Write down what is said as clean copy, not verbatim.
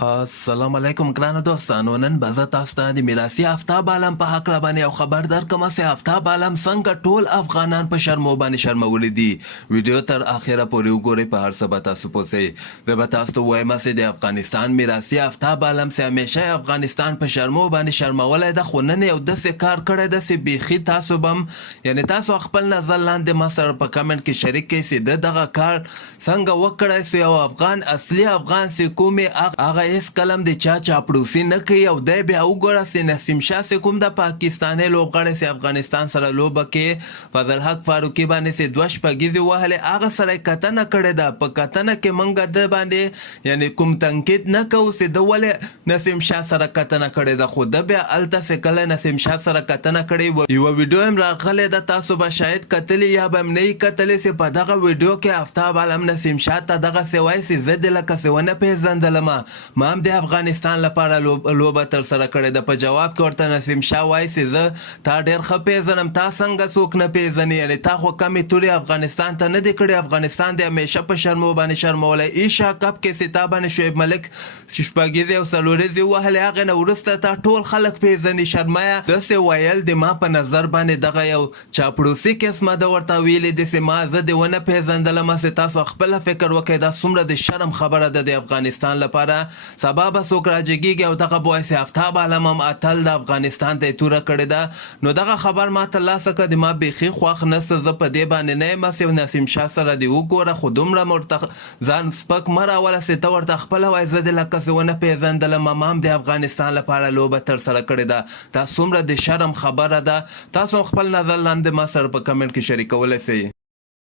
السلام علیکم ګرانو دوستانو. نن به زه تاسو ته د میراثي آفتاب عالم په هکله باندې یو خبر درکړم چې آفتاب عالم څنګه ټول افغانان په شرمو باندې شرمولی دي. ویډیو تر اخره پورې وګورئ، په هر څه به تاسو پوهیږئ. زه به تاسو ته وایم چې د افغانستان میراثي آفتاب عالم چې همیشه افغانستان په شرمو باندې شرمولی ده، خو نن یو داسې کار کړی ده چې بیخي تاسو به هم یعنې تاسو خپل نظر لاندې ما سره په کمنټ کې شریک کړئ چې ده دغه کار څنګه وکړی چې یو افغان اصلي افغان چې کوم یې هغه هیڅ کلم د چا چاپړوسي نه کوي. او دی بیا وګوره چې نسیم شاه چې کوم د پاکستاني لوبغاړی چې افغانستان سره لوبه کې فضل حق فاروقي باندې چې 2 شپږیزې وهلې، هغه سره یې کتنه کړې ده. په کتنه کې موږ د باندې یعنې کوم تنقید نه کوو چې ده ولې نسیم شاه سره کتنه کړې ده، خو ده بیا هلته چې کله نسیم شاه سره کتنه کړې یوه ویډیو هم راغلی ده، تاسو به شاید کتلې یا به هم نه یې کتلې چې په دغه ویډیو کې آفتاب عالم نسیم شاه ته دغسې وایي چې زه دې لکه چې ونه پېژندلم، ما هم د افغانستان لپاره لوبه ترسره کړې ده. په جواب کې ورته نسیم شاه وایي چې زه تا ډېر ښه پېژنم، تا څنګه څوک نه پېژني، یعنې تا خو کمې تورې افغانستان ته نه دي کړې، افغانستان دې همیشه په شرمو باندې شرمولی. ایشا کپ کې چې تا باندې شعیب ملک شپږیزې او څلوریزې وهلې، هغې نه وروسته تا ټول خلک پېژني. شرمایه داسې ویل د ما په نظر باندې دغه یو چاپړوسي قسمه ده ورته ویلې دي چې ما زه دې ونه پېژندلم. چې تاسو خپله فکر وکړئ دا څومره د شرم خبره ده د افغانستان لپاره. سبا به څوک راجګېږي او دغه به وایي چې آفتاب عالم هم اتل د افغانستان ته یې توره کړې ده. نو دغه خبر ما ترلاسه کړه، د ما بیخي خوښ نسته، زه په دې باندې نه یم چې نسیم شاه سره دې وګوره، خو دومره م ورته ځان سپک مه راوله چې ته ورته خپله وایي زه دې لکه چې ونه پېژندلم، ما هم د افغانستان لپاره لوبه ترسره کړې ده. دا څومره د شرم خبره ده. تاسو خپل نظر لاندې ما سره په کمنټ کې شریکولی شئ.